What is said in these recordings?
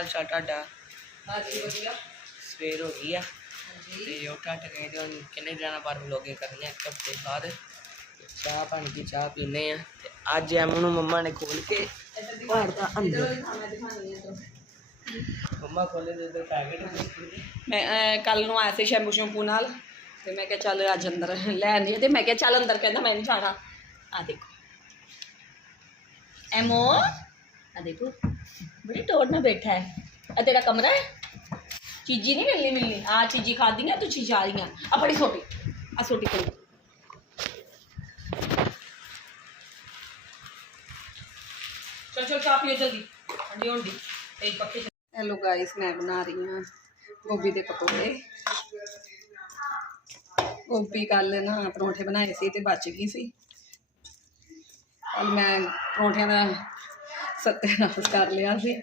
ਹਾਲ ਚਾਲ ਤੁਹਾਡਾ ਹਾਂਜੀ ਵਧੀਆ। ਸਵੇਰ ਹੋ ਗਈ ਆ। ਹਾਂਜੀ। ਤੇ ਉੱਠ ਅੱਠ ਗਏ ਤੇ ਹੁਣ ਕਿੰਨੇ ਦਿਨਾਂ ਬਾਅਦ ਵਲੋਗਿੰਗ ਕਰਨੀ ਆ ਇੱਕ ਹਫ਼ਤੇ ਬਾਅਦ। ਚਾਹ ਪਾਣੀ ਦੀ ਚਾਹ ਪੀਨੇ ਆ। ਤੇ ਅੱਜ ਐਮ ਨੂੰ ਮੰਮਾ ਨੇ ਖੋਲ ਕੇ ਭਾਰਦਾ ਅੰਦਰ। ਹੈ ਮੰਮਾ ਖੋਲੇ ਦੇ ਤੇ ਪੈਕੇਟ ਮੈਂ ਕੱਲ ਨੂੰ ਆਇਆ ਸੀ ਸ਼ੈਂਪੂ ਸ਼ੈਂਪੂ ਨਾਲ। ਤੇ ਮੈਂ ਕਿਹਾ ਚੱਲ ਅੱਜ ਅੰਦਰ ਲੈ ਆਂਦੀ ਤੇ ਮੈਂ ਕਿਹਾ ਚੱਲ ਅੰਦਰ ਕਹਿੰਦਾ ਮੈਂ ਨਹੀਂ ਜਾਣਾ। ਆ ਦੇਖੋ। ਐਮੋ। ਆ ਦੇਖੋ ਬੜੀ ਟੋਰ ਨਾਲ ਬੈਠਾ ਹੈ ਆ ਤੇਰਾ ਕਮਰਾ ਹੈ ਚੀਜ਼ੀ ਨਹੀਂ ਮਿਲਣੀ ਮਿਲਣੀ ਆ ਚੀਜ਼ੀ ਖਾਦੀਆਂ ਤੂੰ ਚੀਜ਼ ਆ ਰਹੀਆਂ ਆ ਬੜੀ ਛੋਟੀ ਆ ਛੋਟੀ ਕੋਲ ਚਲ ਚਲ ਚਾਹ ਪੀਓ ਜਲਦੀ ਠੰਡੀ ਹੋਣ ਦੀ ਤੇ ਪੱਕੇ ਹੈਲੋ ਗਾਇਸ ਮੈਂ ਬਣਾ ਰਹੀ ਹਾਂ ਗੋਭੀ ਦੇ ਪਕੌੜੇ ਗੋਭੀ ਕੱਲ ਨਾ ਪਰੌਂਠੇ ਬਣਾਏ ਸੀ ਤੇ ਬਚ ਗਈ ਸੀ ਕੱਲ ਮੈਂ ਪਰੌਂਠਿਆਂ ਦਾ ਸਤਿਆਨਾਸ ਕਰ ਲਿਆ ਸੀ।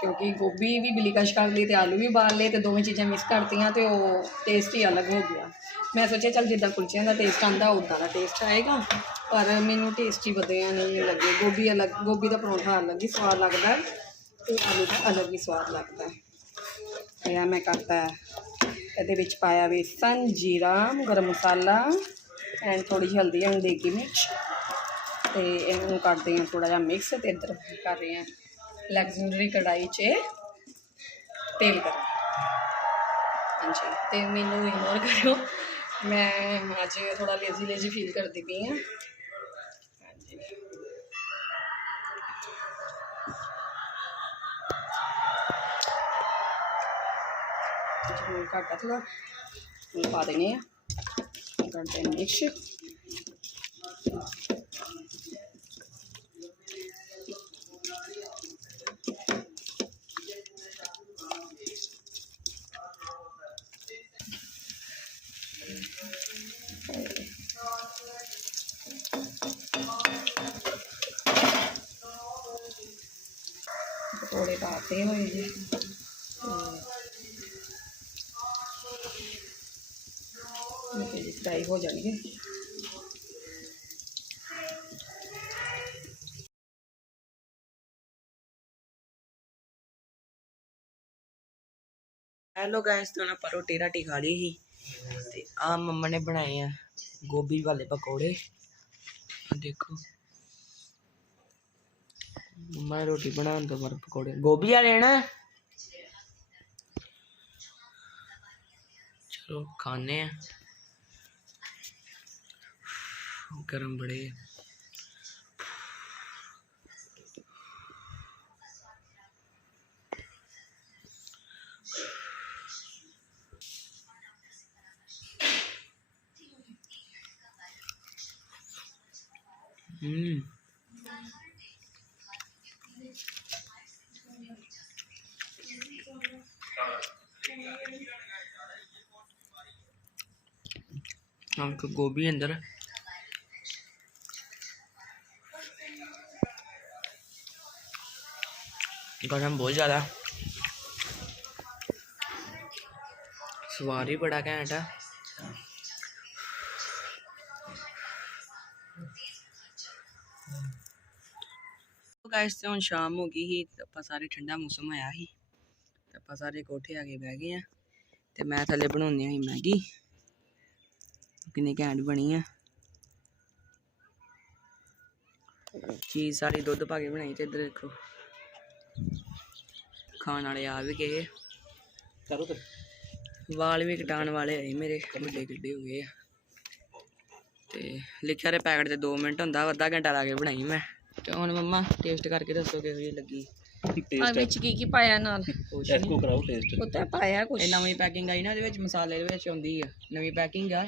ਕਿਉਂਕਿ ਗੋਭੀ ਵੀ ਬਿਲੀਕਸ਼ ਕਰ ਲਈ ਤੇ ਆਲੂ ਵੀ ਬਾਲ ਲਏ ਤੇ ਦੋਵੇਂ ਚੀਜ਼ਾਂ ਮਿਕਸ ਕਰਤੀਆਂ ਤੇ ਉਹ ਟੇਸਟ ਹੀ ਅਲੱਗ ਹੋ ਗਿਆ। ਮੈਂ ਸੋਚਿਆ, ਚੱਲ ਜਿੱਦਾਂ ਕੁਲਚਿਆਂ ਦਾ ਟੇਸਟ ਆਂਦਾ ਉਦਾਂ ਦਾ ਟੇਸਟ ਆਏਗਾ। ਪਰ ਮੈਨੂੰ ਟੇਸਟ ਹੀ ਵਧੀਆ ਨਹੀਂ ਲੱਗੇ। ਗੋਭੀ ਅਲੱਗ ਗੋਭੀ ਦਾ ਪਰੌਂਠਾ ਅਲੱਗ ਹੀ ਸਵਾਦ ਲੱਗਦਾ ਹੈ ਤੇ ਆਲੂ ਦਾ ਅਲੱਗ ਹੀ ਸਵਾਦ ਲੱਗਦਾ ਹੈ। ਮੈਂ ਕਰਤਾ ਇਹਦੇ ਵਿੱਚ ਪਾਇਆ ਵੇਸਣ ਜੀਰਾ, ਗਰਮ ਮਸਾਲਾ, ਐਂਡ ਥੋੜੀ ਜਿਹੀ ਹਲਦੀ ਐਂਡ ਦੇਗੀ ਮਿਰਚ। ਤੇ ਇਹਨੂੰ ਕਰਦੇ ਹਾਂ ਥੋੜਾ ਜਿਹਾ ਮਿਕਸ ਤੇ ਇੱਧਰ ਕਰ ਰਹੇ ਹਾਂ ਲੈਗਜ਼ਰੀ ਕੜਾਈ 'ਚ ਤੇਲ ਕਰ ਹਾਂਜੀ, ਤੇ ਮੈਨੂੰ ਇਗਨੋਰ ਕਰਿਓ। ਮੈਂ ਅੱਜ ਥੋੜਾ ਲੇਜ਼ੀ ਲੇਜ਼ੀ ਫੀਲ ਕਰਦੀ ਪਈ ਹਾਂ। ਹਾਂਜੀ। ਜ਼ਰੂਰ ਘੱਟ ਆ ਥੋੜਾ ਹੁਣ ਪਾ ਦੇਣੇ ਆ। ਕਰਦੇ ਮਿਕਸ ਪਕੌੜੇ ਹੋਏ ਜੀ। ਤੇ ਇਹ ਫਰਾਈ ਹੋ ਜਾਣਗੇ। ਹੈਲੋ ਗਾਇਸ ਤੋਂ ਆਪਾਂ ਰੋਟੀ ਰਾਟੀ ਖਾ ਲਈ ਸੀ। ਤੇ ਆ ਮੰਮਾ ਨੇ ਬਣਾਏ ਆ ਗੋਭੀ ਵਾਲੇ ਪਕੌੜੇ। ਦੇਖੋ। ਮੰਮਾ ਰੋਟੀ ਬਣਾਉਣ ਤੋਂ ਬਾਅਦ ਪਕੌੜੇ ਗੋਭੀ ਵਾਲੇ ਨਾ? ਚਲੋ ਖਾਣੇ ਆ। ਗਰਮ ਬੜੇ ਆ। ਹੂੰ ਅੰਕ ਗੋਭੀ ਅੰਦਰ। ਗਰਮ ਬਹੁਤ ਜ਼ਿਆਦਾ। ਸਵਾਦ ਹੀ ਬੜਾ ਘੈਂਟ ਆ। ਗਾਇਸ ਤੇ ਹੁਣ ਸ਼ਾਮ ਹੋ ਗਈ ਸੀ, ਤੇ ਆਪਾਂ ਸਾਰੇ ਠੰਡਾ ਮੌਸਮ ਆਇਆ ਸੀ। ਤੇ ਆਪਾਂ ਸਾਰੇ ਕੋਠੇ ਆ ਕੇ ਬਹਿ ਗਏ ਆ। ਤੇ ਮੈਂ ਥੱਲੇ ਬਣਾਉਂਦੀ ਹੋਈ ਮੈਗੀ। ਕਿੰਨੀ ਘੈਂਟ ਬਣੀ ਆ। ਚੀਜ਼ ਸਾਰੀ ਦੁੱਧ ਪਾ ਕੇ ਬਣਾਈ ਤੇ ਇੱਧਰ ਦੇਖੋ। ਖਾਣ ਵਾਲੇ ਆ ਵੀ ਗਏ। ਕਰੋ ਤੇ। ਵਾਲ ਵੀ ਕਟਾਉਣ ਵਾਲੇ ਆਏ ਮੇਰੇ ਵੱਡੇ ਗੱਡੇ ਹੋ ਗਏ ਆ। ਤੇ ਲਿਖਿਆ ਰੇ ਪੈਕਟ ਤੇ 2 ਮਿੰਟ ਹੁੰਦਾ ਅੱਧਾ ਘੰਟਾ ਲਾ ਕੇ ਬਣਾਈ ਮੈਂ। ਤੇ ਹੁਣ ਮੰਮਾ ਟੇਸਟ ਕਰਕੇ ਦੱਸੋ ਕਿਹੋ ਜਿਹੀ ਲੱਗੀ। ਆ ਟੇਸਟ ਵਿੱਚ ਕੀ ਕੀ ਪਾਇਆ ਨਾਲ? ਕੁਛ ਟੈਸਟ ਕੋ ਕਰਾਓ ਟੇਸਟ। ਉੱਤੇ ਪਾਇਆ ਕੁਛ। ਇਹ ਨਵੀਂ ਪੈਕਿੰਗ ਆਈ ਨਾ ਇਹਦੇ ਵਿੱਚ ਮਸਾਲੇ ਦੇ ਵਿੱਚ ਆਉਂਦੀ ਆ। ਨਵੀਂ ਪੈਕਿੰਗ ਆ।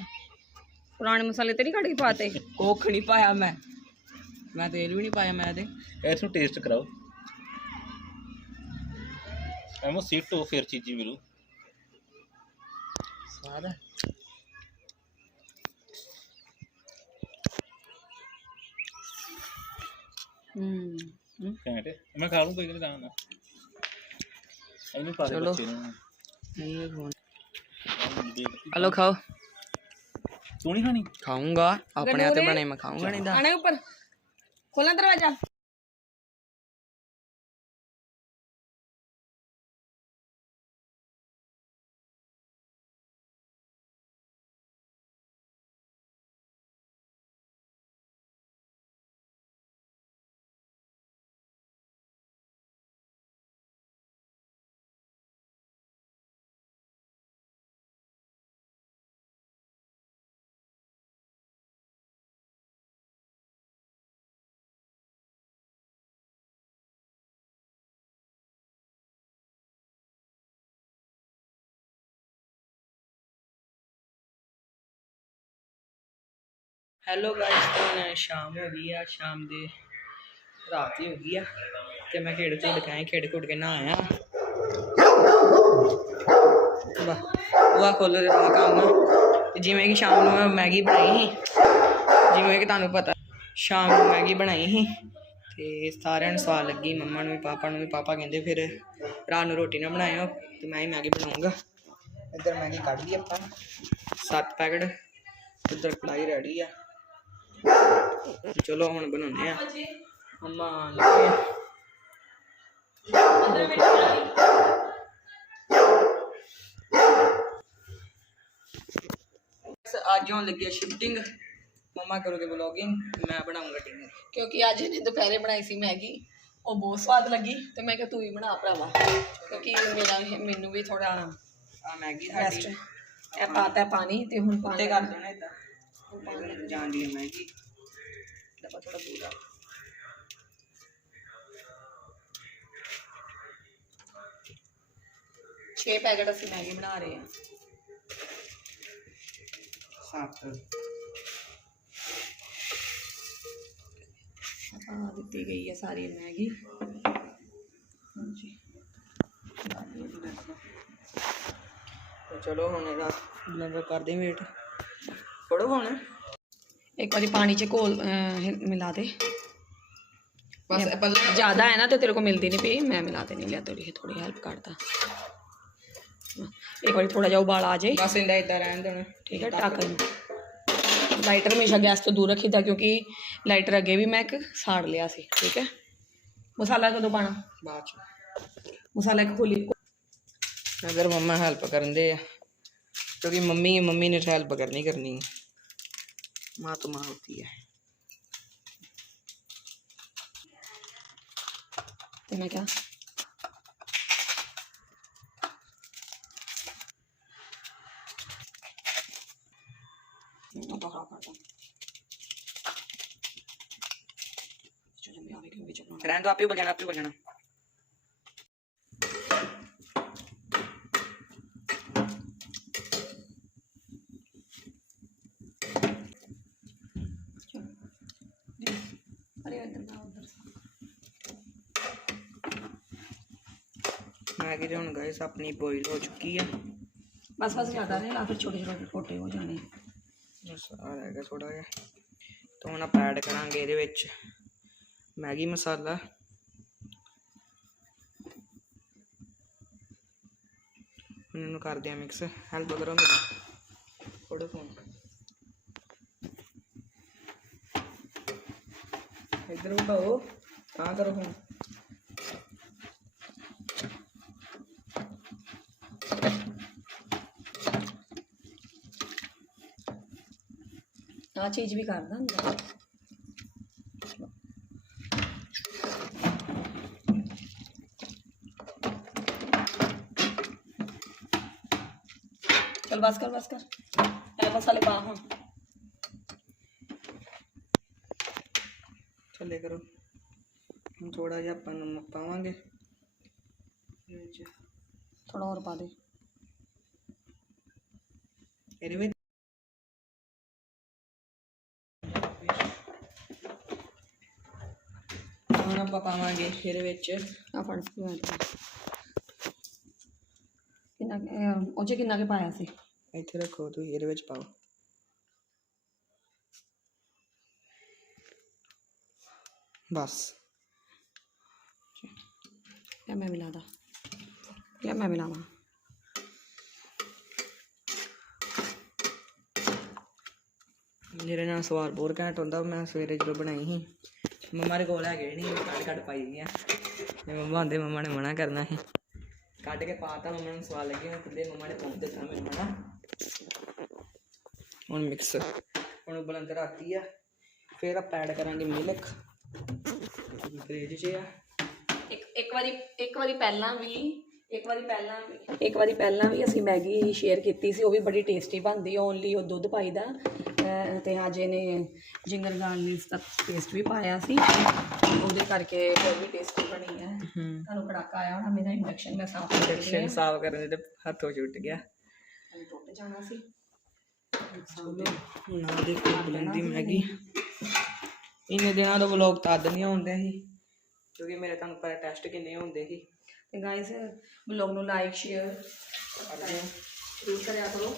ਪੁਰਾਣੇ ਮਸਾਲੇ ਤੇ ਨਹੀਂ ਕੱਢ ਕੇ ਪਾਤੇ? ਕੋਖ ਨਹੀਂ ਪਾਇਆ ਮੈਂ। ਮੈਂ ਤੇਲ ਵੀ ਨਹੀਂ ਪਾਇਆ ਮੈਂ ਤੇ। ਇਸ ਨੂੰ ਟੇਸਟ ਕਰਾਓ। ਐਮੋ ਸੀਟ ਤੋਂ ਫਿਰ ਚੀਜ਼ੀ ਮਿਲੂ। ਸਵਾਦ ਆ। ਹੂੰ। ਘੈਂਟ। ਹੈ। ਮੈਂ ਖਾ ਲੂੰ ਕੋਈ ਨਹੀਂ ਨਾ ਇਹਨੂੰ ਪਾ ਦੇ ਚਲੋ। ਬੱਚੇ ਨੂੰ। ਨਹੀਂ ਖਾਣ ਦੇ- ਹਲੋ ਖਾਓ। ਤੂੰ ਨਹੀਂ ਖਾਣੀ? ਖਾਊਂਗਾ ਆਪਣੇ ਹੱਥ ਬਣੇ ਮੈਂ ਖਾਊਂਗਾ ਨਹੀਂ ਤਾਂ। ਆਣੇ ਉੱਪਰ। ਖੋਲਣਾ ਦਰਵਾਜ਼ਾ। ਹੈਲੋ ਗਾਇਸ ਹੁਣ ਸ਼ਾਮ ਹੋ ਗਈ ਆ, ਸ਼ਾਮ ਦੇ ਰਾਤ ਹੀ ਹੋ ਗਈ ਆ, ਤੇ ਮੈਂ ਖੇਡ ਖੁੱਡ ਕੇ ਆਇਆ ਖੇਡ ਖੁੱਡ ਕੇ ਨਾ ਆਇਆ ਵਾਹ ਉਹ ਖੋਲ ਰਿਹਾ ਕੰਮ। ਤੇ ਜਿਵੇਂ ਕਿ ਸ਼ਾਮ ਨੂੰ ਮੈਂ ਮੈਗੀ ਬਣਾਈ ਸੀ, ਜਿਵੇਂ ਕਿ ਤੁਹਾਨੂੰ ਪਤਾ, ਸ਼ਾਮ ਨੂੰ ਮੈਗੀ ਬਣਾਈ ਸੀ, ਤੇ ਸਾਰਿਆਂ ਨੂੰ ਸਵਾਦ ਲੱਗੀ, ਮੰਮਾ ਨੂੰ ਵੀ, ਪਾਪਾ ਨੂੰ ਵੀ, ਪਾਪਾ ਕਹਿੰਦੇ ਫਿਰ ਰਾਤ ਨੂੰ ਰੋਟੀ ਨਾ ਬਣਾਇਓ, ਤੇ ਮੈਂ ਹੀ ਮੈਗੀ ਬਣਾਉਂਗਾ ਇੱਧਰ ਮੈਗੀ ਕੱਢ ਲਈ ਆਪਾਂ, ਸੱਤ ਪੈਕਟ, ਇੱਧਰ ਕੜਾਈ ਰੈਡੀ ਆ। ਚਲੋ ਹੁਣ ਬਣਾਉਂਦੇ ਆ। ਮੰਮਾ ਲੱਗੇ। ਅੱਜ ਹੋਣ ਲੱਗੀ ਸ਼ਿਫਟਿੰਗ ਮੰਮਾ ਕਰੋਗੇ ਵਲੌਗਿੰਗ ਮੈਂ ਬਣਾਉਂਗਾ ਡਿਨਰ ਕਿਉਂਕਿ ਅੱਜ ਇਹਨੇ ਦੁਪਹਿਰੇ ਬਣਾਈ ਸੀ ਮੈਗੀ। ਉਹ ਬਹੁਤ ਸਵਾਦ ਲੱਗੀ ਤੇ ਮੈਂ ਕਿਹਾ ਤੂੰ ਹੀ ਬਣਾ ਭਰਾਵਾ। ਕਿਉਂਕਿ ਮੇਰਾ ਮੈਨੂੰ ਵੀ ਥੋੜਾ ਆ ਮੈਗੀ ਸਾਡੀ। ਇਹ ਪਾਤਾ ਪਾਣੀ ਤੇ ਹੁਣ ਪਾਣੀ ਕਰ ਦੇਣਾ ਇਦਾਂ ਇੱਧਰ ਜਾਣ ਦੀ ਮੈਗੀ ਆਪਾਂ ਥੋੜਾ ਬੂਰਾ ਛੇ ਪੈਕਟ ਅਸੀਂ ਮੈਗੀ ਬਣਾ ਰਹੇ ਹਾਂ ਸੱਤ ਆ ਦਿੱਤੀ ਗਈ ਹੈ ਸਾਰੀ ਮੈਗੀ ਹਾਂਜੀ ਤੇ ਚਲੋ ਹੁਣ ਇਹਦਾ ਬਲੈਂਡਰ ਕਰਦੇ ਵੇਟ ਫੜੋ ਹੁਣ। ਇੱਕ ਵਾਰੀ ਪਾਣੀ ਚ ਘੋਲ ਮਿਲਾ ਦੇ। ਬਸ ਪਹਿਲਾਂ ਜ਼ਿਆਦਾ ਹੈ ਨਾ ਤੇ ਤੇਰੇ ਕੋ ਮਿਲਦੀ ਨਹੀਂ ਪਈ। ਮੈਂ ਮਿਲਾ ਦੇਣੀ ਲਿਆ ਥੋੜੀ ਥੋੜੀ ਹੈਲਪ ਕਰਦਾ। ਇੱਕ ਵਾਰੀ ਥੋੜਾ ਜਿਹਾ ਉਬਾਲ ਆ ਜਾਏ ਬਸ ਇੰਦਾ ਇਦਾਂ ਰਹਿਣ ਦੇਣਾ। ਠੀਕ ਹੈ ਢੱਕਣ ਲਾਈਟਰ ਹਮੇਸ਼ਾ ਗੈਸ ਤੋਂ ਦੂਰ ਰੱਖੀਦਾ ਕਿਉਂਕਿ ਲਾਈਟਰ ਅੱਗੇ ਵੀ ਮੈਂ ਇੱਕ ਸਾੜ ਲਿਆ ਸੀ। ਠੀਕ ਹੈ। ਮਸਾਲਾ ਕਦੋਂ ਪਾਣਾ? ਬਾਅਦ ਚ। ਮਸਾਲਾ ਇੱਕ ਖੋਲੀ। ਅਗਰ ਮੰਮਾ ਹੈਲਪ ਕਰਨ ਦੇ ਆ। ਕਿਉਂਕਿ ਮੰਮੀ ਮੰਮੀ ਨੇ ਹੈਲਪ ਕਰਨੀ ਕਰਨੀ ਹੈ ਚਲੋ ਮੈਂ ਆਵੇ ਕਿ ਵਿੱਚ ਬਣਾਉਣਾ ਰਹਿਣ ਦੋ ਆਪੇ ਬਲ ਜਾਣਾ ਆਪੇ ਬਲ ਜਾਣਾ। ਮੈਗੀ ਤੇ ਹੁਣ ਗਾਇਸ ਆਪਣੀ ਬੋਇਲ ਹੋ ਚੁੱਕੀ ਆ। ਬਸ ਬਸ ਜ਼ਿਆਦਾ ਨਹੀਂ ਲਾ ਫਿਰ ਛੋਟੇ ਛੋਟੇ ਟੋਟੇ ਹੋ ਜਾਣੇ। ਬਸ ਆ ਰਹਿ ਗਿਆ ਥੋੜਾ ਜਿਹਾ। ਤਾਂ ਹੁਣ ਆਪਾਂ ਐਡ ਕਰਾਂਗੇ ਇਹਦੇ ਵਿੱਚ ਮੈਗੀ ਮਸਾਲਾ। ਹੁਣ ਇਹਨੂੰ ਕਰਦੇ ਆ ਮਿਕਸ ਹੈਲਪ ਕਰੋ ਮੇਰੀ। ਫੋਟੋ ਫੋਨ ਇੱਧਰ ਉਠਾਓ ਤਾਂ ਕਰੋ ਹੁਣ ਆ ਚੀਜ਼ ਵੀ ਕਰਦਾ ਹੁੰਦਾ ਚਲ ਬਸ ਕਰ ਬਸ ਕਰ ਇਹ ਮਸਾਲੇ ਪਾ ਹੁਣ ਥੱਲੇ ਕਰੋ ਹੁਣ ਥੋੜਾ ਜਿਹਾ ਆਪਾਂ ਨਮਕ ਪਾਵਾਂਗੇ ਇਹਦੇ ਵਿੱਚ ਥੋੜਾ ਹੋਰ ਪਾ ਦੇ ਇਹਦੇ ਵਿੱਚ ਹੁਣ ਆਪਾਂ ਪਾਵਾਂਗੇ ਇਹਦੇ ਵਿੱਚ। ਆ ਫੜ ਮੈਂ ਕਿੰਨਾ ਉਹ 'ਚ ਕਿੰਨਾ ਕੇ ਪਾਇਆ ਸੀ? ਇੱਥੇ ਰੱਖੋ ਤੁਸੀਂ ਇਹਦੇ ਵਿੱਚ ਪਾਓ। ਬਸ। ਲੈ ਮੈਂ ਮਿਲਾਦਾ ਲੈ ਮੈਂ ਮਿਲਾਵਾਂ ਮੇਰੇ ਨਾਲ ਸਵਾਦ ਬਹੁਤ ਘੈਂਟ ਹੁੰਦਾ ਮੈਂ ਸਵੇਰੇ ਜਦੋਂ ਬਣਾਈ ਸੀ। ਮੰਮਾ ਦੇ ਕੋਲ ਹੈਗੇ ਨਹੀਂ ਕੱਢ ਕੱਢ ਪਾਈ ਦੀਆਂ। ਤੇ ਮੰਮਾ ਹੁੰਦੇ ਮੰਮਾ ਨੇ ਮਨਾ ਕਰਨਾ ਸੀ। ਕੱਢ ਕੇ ਪਾਤਾ ਮੰਮਾ ਨੂੰ ਸਵਾਦ ਲੱਗਿਆ ਕਿੰਦੇ ਮੰਮਾ ਨੇ ਪਹੁੰਚ ਦਿੱਤਾ ਮੈਨੂੰ, ਹਨਾ। ਹੁਣ ਮਿਕਸ ਹੁਣ ਉਬਲਣ ਰੱਖਤੀ ਆ, ਫਿਰ ਆਪਾਂ ਐਡ ਕਰਾਂਗੇ ਮਿਲਕ ਫ੍ਰਿਜ 'ਚ ਆ। ਇੱਕ ਇੱਕ ਵਾਰੀ ਇੱਕ ਵਾਰੀ ਪਹਿਲਾਂ ਵੀ ਇੱਕ ਵਾਰੀ ਪਹਿਲਾਂ ਵੀ। ਇੱਕ ਵਾਰੀ ਪਹਿਲਾਂ ਵੀ ਅਸੀਂ ਮੈਗੀ ਸ਼ੇਅਰ ਕੀਤੀ ਸੀ ਉਹ ਵੀ ਬੜੀ ਟੇਸਟੀ ਬਣਦੀ ਓਨਲੀ ਉਹ ਦੁੱਧ ਪਾਈਦਾ। ਤੇ ਅੱਜ ਇਹਨੇ ਜਿੰਗਰ ਗਾਰਲਿਕਸ ਦਾ ਪੇਸਟ ਵੀ ਪਾਇਆ ਸੀ ਉਹਦੇ ਕਰਕੇ ਹੋਰ ਵੀ ਟੇਸਟੀ ਬਣੀ ਹੈ ਹੂੰ। ਤੁਹਾਨੂੰ ਕੜਾਕਾ ਆਇਆ ਹੋਣਾ ਮੇਰਾ ਇੰਡਕਸ਼ਨ ਮੈਂ ਸਾਫ਼ ਕਰ ਇੰਡਕਸ਼ਨ ਸਾਫ਼ ਕਰਨ ਦੇ ਤੇ ਹੱਥੋਂ ਛੁੱਟ ਗਿਆ। ਟੁੱਟ ਜਾਣਾ ਸੀ। ਹੁਣ ਆ ਦੇਖੋ ਬਲੰਦੀ ਮੈਗੀ। ਇੰਨੇ ਦਿਨਾਂ ਤੋਂ ਵਲੌਗ ਤਦ ਨਹੀਂ ਆਉਂਦੇ ਸੀ ਕਿਉਂਕਿ ਮੇਰੇ ਤੁਹਾਨੂੰ ਪਤਾ ਟੈਸਟ ਕਿੰਨੇ ਹੁੰਦੇ ਸੀ। ਤੇ ਗਾਇਸ ਬਲੌਗ ਨੂੰ ਲਾਈਕ ਸ਼ੇਅਰ ਜ਼ਰੂਰ ਕਰਿਆ ਕਰੋ।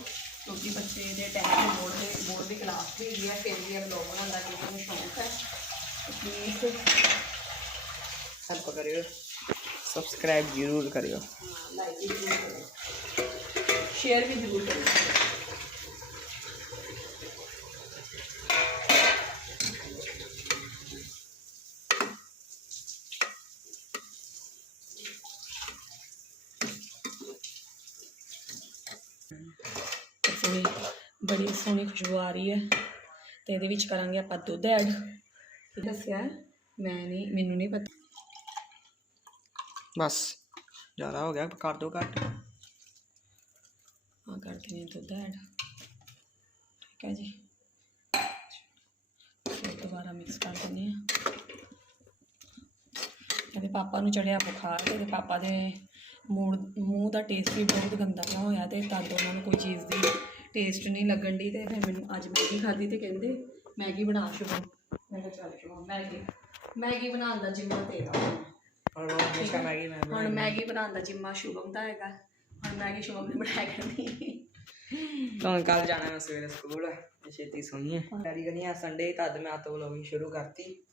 ਕਿਉਂਕਿ ਬੱਚੇ ਦੇ ਟੈਸਟ ਬੋਰਡ ਦੇ ਬੋਰਡ ਦੀ ਕਲਾਸ ਵੀ ਹੈਗੀ ਹੈ ਫਿਰ ਵੀ ਇਹ ਬਲੌਗ ਬਣਾਉਣ ਦਾ ਕਿਸੇ ਨੂੰ ਸ਼ੌਂਕ ਹੈ। ਪਲੀਜ਼ ਹੈਲਪ ਕਰਿਓ। ਸਬਸਕ੍ਰਾਈਬ ਜ਼ਰੂਰ ਕਰਿਓ। ਲਾਈਕ ਵੀ ਜ਼ਰੂਰ ਕਰਿਓ। ਸ਼ੇਅਰ ਵੀ ਜ਼ਰੂਰ ਕਰਿਓ ਸੋਹਣੀ ਬੜੀ ਸੋਹਣੀ ਖੁਸ਼ਬੂ ਆ ਰਹੀ ਹੈ ਤੇ ਇਹਦੇ ਵਿੱਚ ਕਰਾਂਗੇ ਆਪਾਂ ਦੁੱਧ ਐਡ ਦੱਸਿਆ? ਮੈਂ ਨਹੀਂ ਮੈਨੂੰ ਨਹੀਂ ਪਤਾ। ਬਸ ਜ਼ਿਆਦਾ ਹੋ ਗਿਆ ਕਰ ਦੋ ਘੱਟ। ਹਾਂ ਕਰ ਦਿੰਦੇ ਦੁੱਧ ਐਡ ਠੀਕ ਹੈ ਜੀ। ਫਿਰ ਦੁਬਾਰਾ ਮਿਕਸ ਕਰ ਦਿੰਦੇ ਹਾਂ। ਇਹਦੇ ਪਾਪਾ ਨੂੰ ਚੜਿਆ ਬੁਖਾਰ ਤੇ ਇਹਦੇ ਪਾਪਾ ਦੇ ਮੂਡ ਮੂੰਹ ਦਾ ਟੇਸਟ ਵੀ ਬਹੁਤ ਗੰਦਾ ਜਿਹਾ ਹੋਇਆ ਤੇ ਤਦ ਉਹਨਾਂ ਨੂੰ ਕੋਈ ਚੀਜ਼ ਦੀ ਟੇਸਟ ਨਹੀਂ ਲੱਗਣ ਦੀ ਤੇ ਫਿਰ ਮੈਨੂੰ ਅੱਜ ਮੈਗੀ ਖਾਧੀ ਤੇ ਕਹਿੰਦੇ ਮੈਗੀ ਬਣਾ ਸ਼ੁਭਮ ਮੈਂ ਕਿਹਾ ਚੱਲ ਸ਼ੁਭਮ ਮੈਗੀ ਮੈਗੀ ਬਣਾਉਣ ਦਾ ਜਿੰਮਾ ਤੇਰਾ। ਉਹ ਹਮੇਸ਼ਾ ਮੈਗੀ ਮੈਂ ਹੁਣ ਮੈਗੀ ਬਣਾਉਣ ਦਾ ਜਿੰਮਾ ਸ਼ੁਭਮ ਦਾ ਹੈਗਾ। ਹੁਣ ਮੈਗੀ ਸ਼ੁਭਮ ਨੇ ਬਣਾਇਆ ਕਰਨੀ। ਤਾਂ ਕੱਲ ਜਾਣਾ ਮੈਂ ਸਵੇਰੇ ਸਕੂਲ ਛੇਤੀ ਸੋਣੀ ਹੈ ਤਿਆਰੀ ਕਰਨੀ ਆ ਸੰਡੇ ਤਦ ਮੈਂ ਆਤੋ ਵਲੋਗਿੰਗ ਸ਼ੁਰੂ ਕਰਤੀ।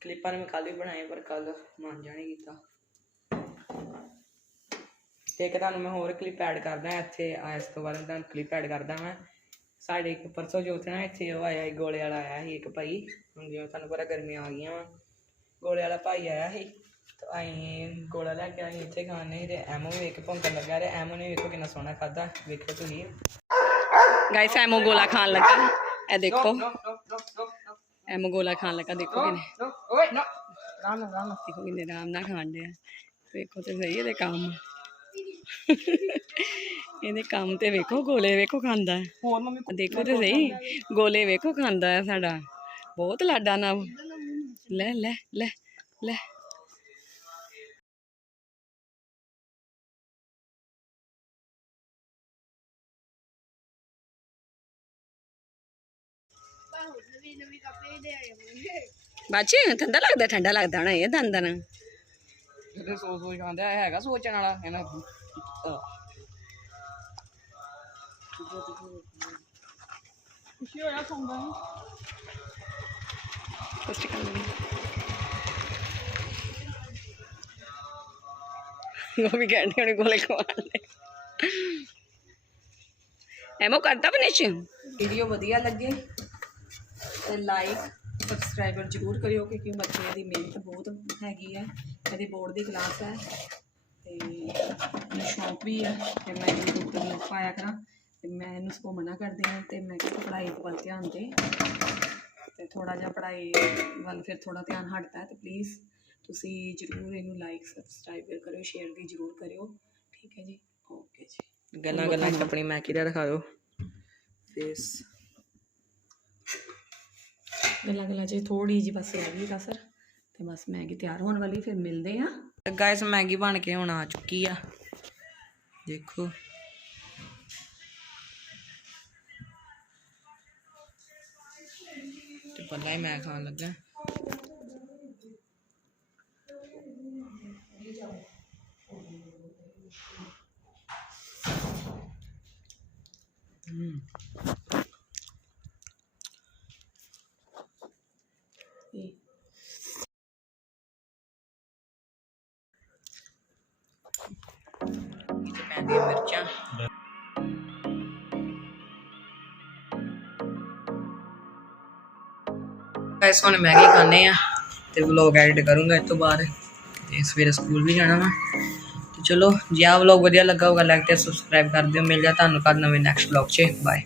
ਕਲਿੱਪਾਂ ਨੇ ਮੈਂ ਕੱਲ ਵੀ ਬਣਾਏ ਪਰ ਕੱਲ ਮਨ ਜਾਣੀ ਕੀਤਾ। ਤੇ ਇੱਕ ਤੁਹਾਨੂੰ ਮੈਂ ਹੋਰ ਕਲਿੱਪ ਐਡ ਕਰਦਾ ਇੱਥੇ ਇਸ ਤੋਂ ਬਾਅਦ ਤੁਹਾਨੂੰ ਕਲਿੱਪ ਐਡ ਕਰਦਾ ਮੈਂ ਸਾਡੇ ਇੱਕ ਪਰਸੋਂ ਜੋਤ ਨਾ ਇੱਥੇ ਉਹ ਆਇਆ ਸੀ, ਗੋਲੇ ਵਾਲਾ ਆਇਆ ਸੀ ਇੱਕ ਭਾਈ। ਹੁਣ ਜਿਵੇਂ ਤੁਹਾਨੂੰ ਪਤਾ ਗਰਮੀਆਂ ਆ ਗਈਆਂ ਵਾ। ਗੋਲੇ ਵਾਲਾ ਭਾਈ ਆਇਆ ਸੀ ਤਾਂ ਅਸੀਂ ਗੋਲਾ ਲੈ ਕੇ ਆਏ ਇੱਥੇ ਖਾਣੇ ਤੇ ਐਮੋ ਵੀ ਵੇਖ ਭੌਂਕਣ ਲੱਗਾ ਤੇ ਐਮੋ ਨੇ ਵੇਖੋ ਕਿੰਨਾ ਸੋਹਣਾ ਖਾਦਾ ਵੇਖੋ ਤੁਸੀਂ। ਗਾਇਸ ਐਮੋ ਗੋਲਾ ਖਾਣ ਲੱਗਾ। ਇਹ ਦੇਖੋ। ਐਮੋ ਗੋਲਾ ਖਾਣ ਲੱਗਾ ਦੇਖੋ ਕਿਨੇ। ਓਏ ਨੋ। ਰਾਮ ਰਾਮ ਦੇਖੋ ਕਿੰਨੇ ਆਰਾਮ ਨਾਲ ਖਾਣ ਡਿਆ। ਵੇਖੋ ਤੇ ਸਹੀ ਇਹਦੇ ਕੰਮ। ਇਹਦੇ ਕੰਮ ਤੇ ਵੇਖੋ ਗੋਲੇ ਵੇਖੋ ਖਾਂਦਾ ਹੈ। ਹੋਰ ਮੰਮੀ ਦੇਖੋ ਤੇ ਸਹੀ ਗੋਲੇ ਵੇਖੋ ਖਾਂਦਾ ਹੈ ਸਾਡਾ। ਬਹੁਤ ਲਾਡਾ ਨਾ ਲੈ ਲੈ ਲੈ ਲੈ। ਬਾਚੀ ਠੰਡਾ ਲੱਗਦਾ ਠੰਡਾ ਲੱਗਦਾ ਨਾ ਇਹ ਦੰਦਾਂ ਨਾਲ ਇਹਦੇ ਸੋਚ ਸੋਚ ਖਾਂਦੇ ਹੈਗਾ ਸੋਚਣ ਵਾਲਾ ਇਹਨਾਂ ਖੁਸ਼ੀ ਹੋਇਆ ਸੌਂਦਾ ਨਹੀਂ ਕੁਛ ਕਰ ਲਈ ਉਹ ਵੀ ਕਹਿੰਦੇ ਹੁਣ ਗੋਲੇ ਖਵਾਣ ਦੇ ਐਮੋ ਕਰਦਾ ਫਿਨਿਸ਼ ਵੀਡੀਓ ਵਧੀਆ ਲੱਗੇ ਤੇ ਲਾਈਕ ਸਬਸਕ੍ਰਾਈਬਰ ਜ਼ਰੂਰ ਕਰਿਓ ਕਿਉਂਕਿ ਬੱਚਿਆਂ ਦੀ ਮਿਹਨਤ ਬਹੁਤ ਹੈਗੀ ਹੈ। ਇਹਦੀ ਬੋਰਡ ਦੀ ਕਲਾਸ ਹੈ। ਤੇ ਮੈਨੂੰ ਸ਼ੌਂਕ ਵੀ ਹੈ ਕਿ ਮੈਂ YouTube ਤੇ ਵਲੌਗ ਪਾਇਆ ਕਰਾਂ ਤੇ ਮੈਂ ਇਹਨੂੰ ਸਗੋਂ ਮਨਾ ਕਰਦੀ ਹਾਂ ਤੇ ਮੈਂ ਕਿਹਾ ਪੜ੍ਹਾਈ ਵੱਲ ਧਿਆਨ ਦੇ ਤੇ ਥੋੜਾ ਜਿਹਾ ਪੜ੍ਹਾਈ ਵੱਲ ਫਿਰ ਥੋੜਾ ਧਿਆਨ ਹਟਦਾ ਤੇ ਪਲੀਜ਼ ਤੁਸੀਂ ਜ਼ਰੂਰ ਇਹਨੂੰ ਲਾਈਕ ਸਬਸਕ੍ਰਾਈਬ ਕਰਿਓ ਸ਼ੇਅਰ ਵੀ ਜ਼ਰੂਰ ਕਰਿਓ ਠੀਕ ਹੈ ਜੀ? ਓਕੇ ਜੀ। ਗੱਲਾਂ ਗੱਲਾਂ ਚ ਆਪਣੀ ਮੈਕੀ ਦਾ ਦਿਖਾ ਦਿਓ। ਫੇਸ ਗੱਲਾਂ ਗੱਲਾਂ 'ਚ ਥੋੜੀ ਜਿਹੀ ਬਸ ਰਹਿ ਗਈ ਕਸਰ ਤੇ ਬਸ ਮੈਗੀ ਤਿਆਰ ਹੋਣ ਵਾਲੀ ਫਿਰ ਮਿਲਦੇ ਆ ਗਾਇਸ ਮੈਗੀ ਬਣ ਕੇ ਹੁਣ ਆ ਚੁੱਕੀ ਆ। ਦੇਖੋ। ਤੇ ਪਹਿਲਾਂ ਹੀ ਮੈਂ ਖਾਣ ਲੱਗਾ। ਗਾਇਸ ਹੁਣ ਮੈਗੀ ਖਾਣੇ ਆ ਤੇ ਵਲੌਗ ਐਡਿਟ ਕਰੂੰਗਾ ਇਸ ਤੋਂ ਬਾਅਦ ਤੇ ਸਵੇਰੇ ਸਕੂਲ ਵੀ ਜਾਣਾ ਵਾ। ਤੇ ਚਲੋ ਜੇ ਆਹ ਵਲੌਗ ਵਧੀਆ ਲੱਗਾ ਹੋਗਾ ਲਾਈਕ ਤੇ ਸਬਸਕ੍ਰਾਈਬ ਕਰ ਦਿਓ। ਮਿਲ ਜਾ ਤੁਹਾਨੂੰ ਕੱਲ ਨਵੇਂ ਨੈਕਸਟ ਵਲੌਗ 'ਚ। ਬਾਏ